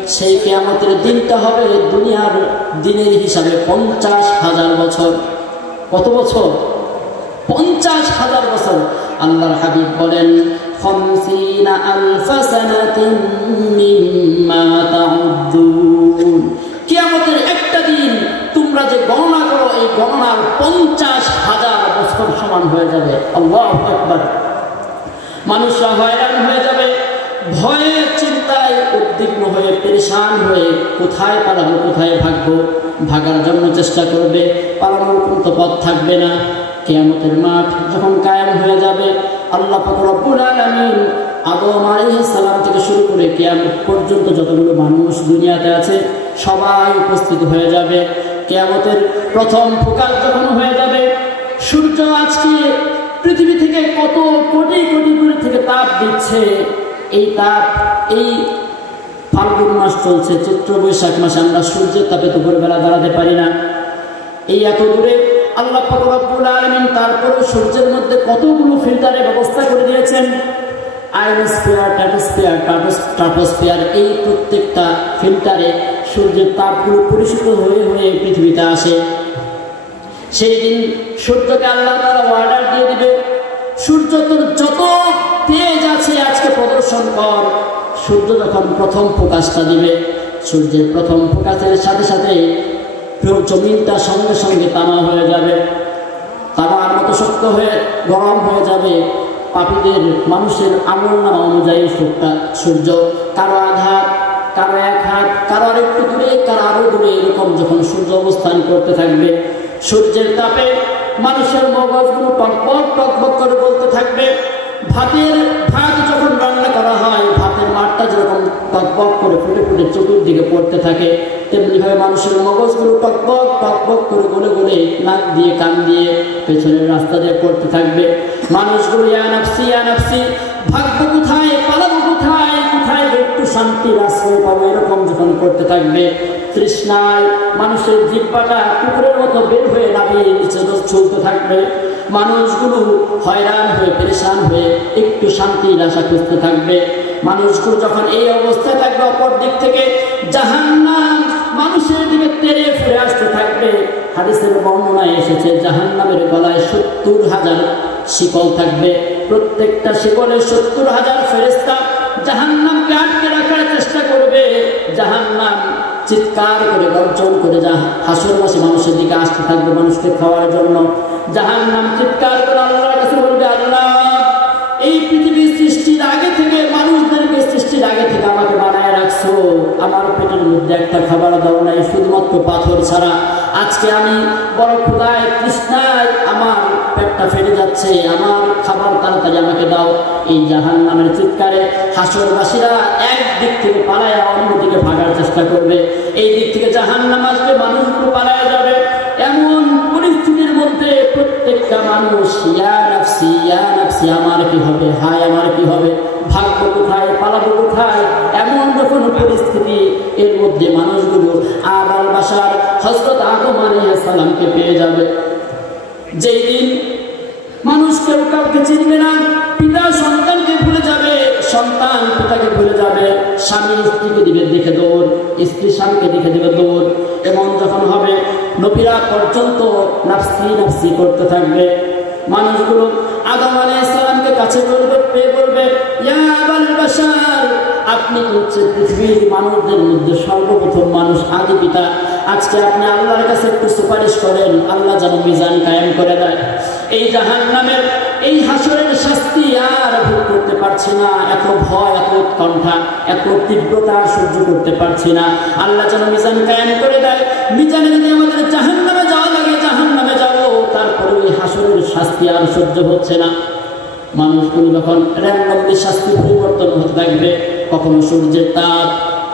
সেই কিয়ামতের দিনটা হবে দুনিয়ার দিনের হিসাবে 50,000 বছর। কত বছর? 50,000 বছর। আল্লাহর হাবিব বলেন 50,000 সানাতিন মিম্মা তাউদ্দুন। কিয়ামতের একটা দিন তোমরা যে গণনা করো এই গণনার 50,000 বছর সমান হয়ে যাবে। আল্লাহু আকবার। মানুষরা হয়রান হয়ে যাবে, ভয়ে চিন্তায় উদ্বিগ্ন হয়ে পেরেশান হয়ে কোথায় পালাবো, কোথায় ভাগবো, ভাগার জন্য চেষ্টা করবে, পালানোর কোনো পথ থাকবে না। কিয়ামতের মাঠ যখন কায়েম হয়ে যাবে, আল্লাহ পাক রব্বুল আলামিন আদম আলাইহিস সালাম থেকে শুরু করে কিয়ামত পর্যন্ত যতগুলো মানুষ দুনিয়াতে আছে সবাই উপস্থিত হয়ে যাবে। কিয়ামতের প্রথম ফোকাস যখন হয়ে যাবে, সূর্য আজকে পৃথিবী থেকে কত কোটি কোটি দূর থেকে তাপ দিচ্ছে, এই তাপ, এই ফাল্গুন মাস চলছে, চৈত্র বৈশাখ মাসে আমরা সূর্যের তাপে দুপুরবেলা দাঁড়াতে পারি না। এই এত দূরে আল্লাহ পাক রব্বুল আলামিন তারপরে সূর্যের মধ্যে কতগুলো ফিল্টারের ব্যবস্থা করে দিয়েছেন। আয়নোস্ফিয়ার, ট্রাপোস্ফিয়ার, এই প্রত্যেকটা ফিল্টারে সূর্যের তাপগুলো পরিশোধিত হয়ে হয়ে পৃথিবীতে আসে। সেই দিন সূর্যকে আল্লাহ তাআলা অর্ডার দিয়ে দিবে, সূর্য তোর যত তেজ আছে আজকে প্রদর্শন কর। সূর্য যখন প্রথম প্রকাশটা দিবে, সূর্যের প্রথম প্রকাশের সাথে সাথে জমিনটা সঙ্গে সঙ্গে তামা হয়ে যাবে, তামার মতো শক্ত হয়ে গরম হয়ে যাবে। পাপীদের মানুষের আমলনামা অনুযায়ী সূর্য কারো আঘাত, কারো এক হাত, কারো আর একটু দূরে, কারো আরো দূরে, এরকম যখন সূর্য অবস্থান করতে থাকবে, সূর্যের তাপে মানুষের মগজগুলো টকবক টকবক করে বলতে থাকবে। ভাত যখন রান্না করা হয়, ভাতের মাঠটা যেরকম টকবক করে ফুটে ফুটে চতুর্দিকে পড়তে থাকে, তেমনিভাবে মানুষের মগজগুলো টকবক টকবক করে গলে গলে নাক দিয়ে কান দিয়ে পেছনের রাস্তা দিয়ে পড়তে থাকবে। মানুষগুলো ইয়া নাফসি ইয়া নাফসি, ভাগবো কোথায়, পালাবো কোথায়, কোথায় একটু শান্তির আশ্রয় পাবো, এরকম যখন করতে থাকবে, তৃষ্ণায় মানুষের জিহ্বাটা কুকুরের মতো বের হয়ে নামিয়ে নিচে চলতে থাকবে। মানুষগুলো হয়রান হয়ে পেরেশান হয়ে একটু শান্তির আশা খুঁজতে থাকবে। মানুষগুলো যখন এই অবস্থায় থাকবে, অপর দিক থেকে জাহান্নাম মানুষের দিকে তেড়ে ফিরে আসতে থাকবে। হাদিসের বর্ণনায় এসেছে জাহান্নামের গলায় 70,000 শিকল থাকবে, প্রত্যেকটা শিকলে 70,000 ফেরেশতা জাহান্নামকে আটকে রাখার চেষ্টা করবে। জাহান্নাম চিৎকার করে গর্জন করে হাসরবাসী মানুষের দিকে আসতে থাকবে মানুষকে খাওয়ার জন্য। জাহান্নাম চিৎকার করে আল্লাহর কাছে বলবে, আল্লাহ, এই পৃথিবীর সৃষ্টির আগে থেকে, মানুষদেরকে সৃষ্টির আগে থেকে আমাকে বানায় রাখছো, আমার পেটের মধ্যে একটা খাবার দাও নাই, শুধুমাত্র পাথর ছাড়া। আজকে আমি বড় ক্ষুধায় তৃষ্ণায় আমার পেটটা ফেটে যাচ্ছে, আমার খাবার তাড়াতাড়ি আমাকে দাও। এই জাহান্নামের চিৎকারে হাসরবাসীরা এক দিক থেকে পালায়া অন্যদিকে ভাগার চেষ্টা করবে। এই দিক থেকে জাহান্নাম আসবে, মানুষগুলো পালায়া যাবে। এমন পরিস্থিতির মধ্যে প্রত্যেকটা মানুষ ইয়া নাফসি ইয়া নাফসি, আমার কি হবে, হায় আমার কি হবে, ভাগবো কোথায়, পালাবো কোথায়, এমন যখন পরিস্থিতি, এর মধ্যে মানুষগুলো আবাল বাসার হযরত আদম আলাইহিস সালামকে পেয়ে যাবে। যেই দিন মানুষ কেউ কাউকে চিনবে না, পিতা সন্তানকে ভুলে যাবে, সন্তান পিতাকে ভুলে যাবে, স্বামী স্ত্রীকে দিবে দেখে দৌড়, স্ত্রী স্বামীকে দেখে দিবে দৌড়। এমন যখন হবে নবীরা পর্যন্ত নাফসি নাফসি করতে থাকবে। মানুষগুলো আদম আলাইহিস সালামকে কাছে করবে, পেয়ে বলবে, ইয়া আবাল বাশার, আপনি হচ্ছে পৃথিবীর মানুষদের মধ্যে সর্বপ্রথম মানুষ, আদি পিতা। আজকে আপনি আল্লাহর কাছে একটু সুপারিশ করেন, আল্লাহ যেন মিজান কায়েম করে দেয়। এই জাহান্নামের এই হাসরের শাস্তি আর ভোগ করতে পারছি না, এত ভয়, এত উৎকণ্ঠা, এত তীব্রতা সহ্য করতে পারছি না। আল্লাহ যেন মিজান কায়েম করে দেয়। মিজানে যদি আমাদের জাহান্নামে যাওয়া লাগে, জাহান্নামে যাবো, তারপরে ওই হাসরের শাস্তি আর সহ্য হচ্ছে না। মানুষগুলো যখন র্যান্ডমলি শাস্তি পরিবর্তন হতে থাকবে, কখনো সূর্যের তাপ,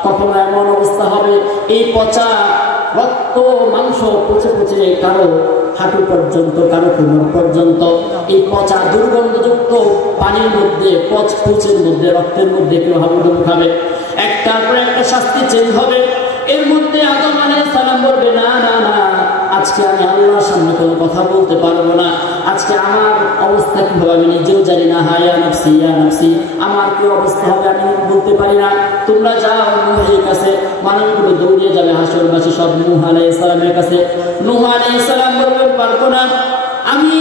কখনো এমন অবস্থা হবে এই পচা রক্ত মাংস পচে পচে কারো হাঁটু পর্যন্ত, কারো কোমর পর্যন্ত, এই পচা দুর্গন্ধযুক্ত পানির মধ্যে, পচের মধ্যে, রক্তের মধ্যে কেউ হাবুডুবু খাবে। একটার পর একটা শাস্তি চেঞ্জ হবে। এর মধ্যে আদম আলাইহিস সালাম বলবে না না না, আজকে আমি আল্লাহর সামনে কোনো কথা বলতে পারবো না, আজকে আমার অবস্থা কি হবে আমি নিজেও জানি না। ইয়া নাফসি ইয়া নাফসি, আমার কি অবস্থা হবে আমি বলতে পারি না। তোমরা যাও নূহের কাছে। মানুষগুলো দৌড়িয়ে যাবে হাসরবাসী সব নূহ আলাইহিস সালামের কাছে। নূহ আলাইহিস সালাম বলবেন পারবো না, আমি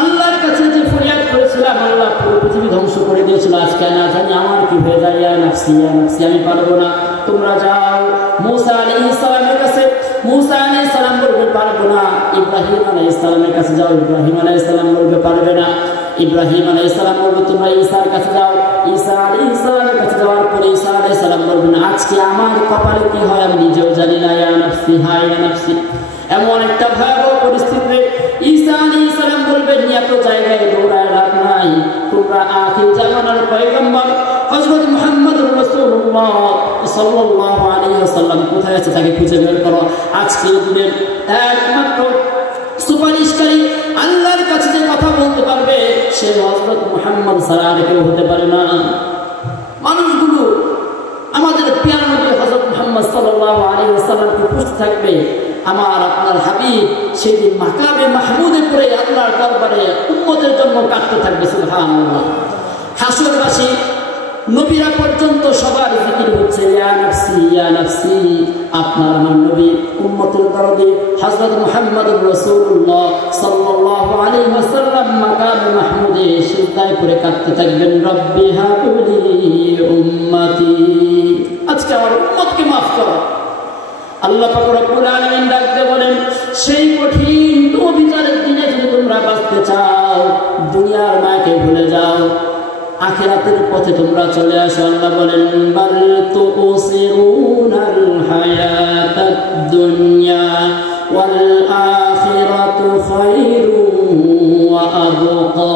আল্লাহর কাছে যে ফরিয়াদ করেছিলাম আল্লাহ পুরো পৃথিবী ধ্বংস করে দিয়েছিল, আজকে না জানি আমার কি হয়ে যায়। ইয়া নাফসি আমি পারবো না। তোমরা যাও মূসা আলাইহিস সালামের কাছে। মূসা আলাইহিস সালাম বলবে পারবো না। ইব্রাহিম আলাইহিস সালামের কাছে যাও। ইব্রাহিম আলাইহিস সালাম বলবে পারবে না। ইব্রাহিম আলাইহিস সালাম বলবে তোমরা ঈসার কাছে যাও। ঈসা আলাইহিস সালামের কাছে যাওয়ার পরে ঈসা আলাইহিস সালাম বলবেন আজকে আমার কপালে কি হয় আমি নিজেও জানি না। ইয়া নাফসি ইয়া নাফসি। এমন একটা ভয়াবহ পরিস্থিতিতে ঈসা আলাইহিস সালাম বলবেন এত জায়গায় দৌড়ায় লাভ নাই, তোমরা আখির জামানার পয়গম্বর হযরত মুহাম্মদুর রাসূলুল্লাহ সাল্লাল্লাহু আলাইহি ওয়াসাল্লাম কোথায় আছে তাকে খুঁজে বের করো। আজকে দিনের একমাত্র সুপারিশকারী আল্লাহর কাছে যে কথা বলতে পারবে সে হযরত মুহাম্মদ ছাড়া আর কেউ হতে পারে না। মানুষগুলো আমাদের প্রিয় নবী হযরত মুহাম্মদ সাল্লাল্লাহু আলাইহি ওয়াসাল্লামকে খুঁজতে থাকবে। আমার আপনার হাবিব সেদিন মাকামে মাহমুদে পড়ে আল্লাহর দরবারে উম্মতের জন্য কাটতে থাকবে। সুবহানাল্লাহ। হাসরবাসী নবীরা পর্যন্ত সবার জিকির হচ্ছে ইয়া নাফসি ইয়া নাফসি। আপনার আমার নবী উম্মতের দরদে হযরত মুহাম্মদুর রাসূলুল্লাহ সাল্লাল্লাহু আলাইহি ওয়াসাল্লাম মাকামে মাহমুদে সিজদায় পড়ে কাটতে থাকবেন রব্বি হাবলি উম্মতি, আজকে আমার উম্মতকে maaf করো। আল্লাহ পাক রব্বুল আলামিন ডাকতে বলেন সেই কঠিন বিচারের দিনে যদি তোমরা বাঁচতে চাও দুনিয়ার মায়াকে ভুলে যাও, আখিরাতের পথে তোমরা চলে আসো। আল্লাহ বলেন বাল তুসিরুনাল হায়াতাদ দুনিয়া ওয়াল আখিরাতু খায়রুন ওয়া আবকা।